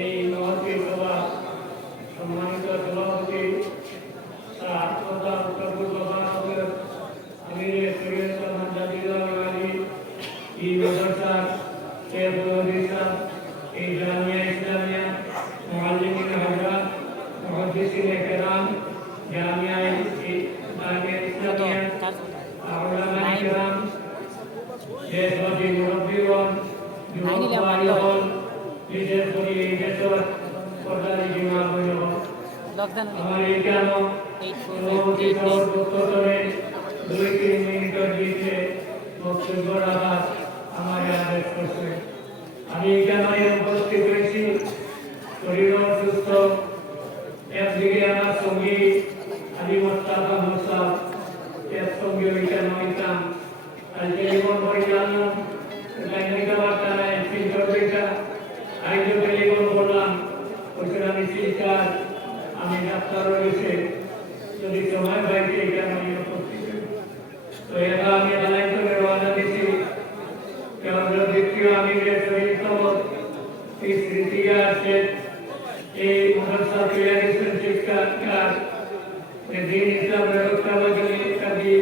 এই মহতী সভা সম্মানিত সভাপতি আত্মতা উত্তর পূর্ব ভারতের আমির শরীয়ত জাতীয় এই মাদ্রাসার শেখ মুহাদ্দিস এই জামিয়া ইসলামিয়া মুআল্লিমিন হযরত মুহাদ্দিসিন কিরাম জামিয়া ইসলামিয়া উলামা কিরাম দেশবাসী মুরব্বিগণ যুবক ভাইগণ বিশেষ করে এই দেশের সরকারি বিভাগগুলো আমার এই কেন উত্তরে 2-3 মিনিটের দিকে বক্তব্য রাখার আমার আদেশ করছে। আমি এখানে উপস্থিত হয়েছি শরীর অসুস্থ, একদিকে আমার সঙ্গী আলী মোস্তাফা মুসাফ, এক সঙ্গে ওইখানে হইতাম আর টেলিফোন করে জানলাম বার্তারা একদিন চলবেটা আইজো টেলিফোন করলাম ওইখানে আমি শিক্ষার আমি ডাক্তার রয়েছে যদি সময় পাইতে এখানে আমি উপস্থিত তো এটা আমি আলাই করে রওনা দিয়েছি কেবল দ্বিতীয় আমি যে শহীদতম এই স্মৃতিকা আছে এই মাদ্রাসা ক্রিয়াশীল শিক্ষার দিন ইসলাম ব্যবস্থাপনা ইত্যাদি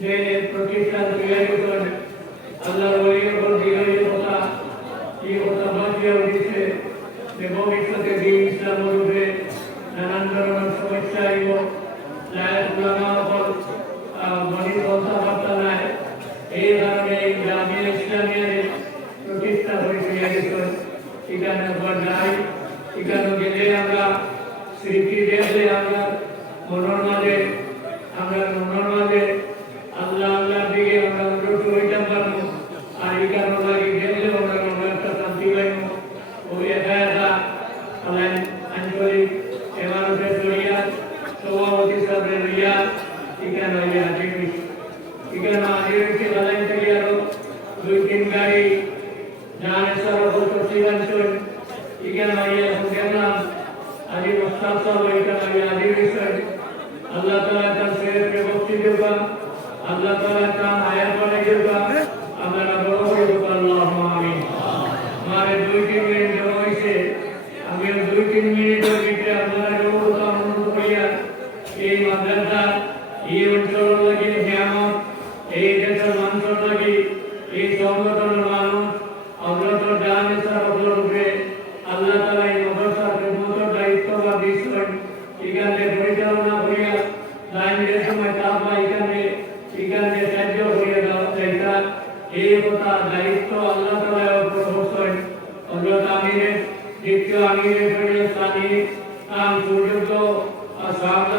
যে প্রতিষ্ঠান ক্রিয়াশীল আল্লাহর ওলির উপর বিজয়ী কথা এই কথা বাঁচিয়ে উঠেছে যে ভবিষ্যতে দিন ইসলাম রূপে নানান ধরনের সমস্যা এবং কথাবার্তা নাই এই কারণে জামিয়া ইসলামিয়ার প্রতিষ্ঠা হয়েছে এখানে যাই এখানে গেলে আমরা স্মৃতি দেখলে আমরা মনের মাঝে আল্লাহ আল্লাহর দিকে আমরা অনুরোধ হইতে পারবো আর এখানে লাগে গেলে আমরা একটা শান্তি পাইব ওই একা আঞ্চলিক এমারতের জড়িয়া সভাপতি সাহেবের রিয়া এখানে হাজির হয়েছে বালাই থেকে আরো 2-3 গাড়ি জানেশ্বর পশ্চিমাঞ্চল এখানে দেখলাম আলী মোস্তাফ সাহেব এখানে হাজির হয়েছে আল্লাহ তাআলা তার শরীরকে বক্তি দেবা আল্লাহ তাআলা তার আয়াত বলে দেবা আমরা বড় হয়ে দেব আল্লাহুম্মা আমিন আমারে 2-3 মিনিট দেওয়া হয়েছে আমি 2-3 মিনিটের ভিতরে আপনারা কথা অনুরোধ করিয়া এই মাদ্রাসা এই অঞ্চল লাগি নিয়ামত এই দেশের মানুষের লাগি এই সংগঠনের মানুষ অগ্রসর জানেশ্বর রূপে আল্লাহ তাআলা এই মাদ্রাসার খেদমতের দায়িত্ব দিয়েছেন এখানে পরিচালনা করিয়া লাইনের সময় তাপা এখানে সাহায্য করিয়া দেওয়া চাইতা এই কথা দায়িত্ব আল্লাহ তাআলার উপর বর্ষণ হযরত আমিরের দ্বিতীয় আমিরের স্থানীয় সুযোগ্য সাহায্য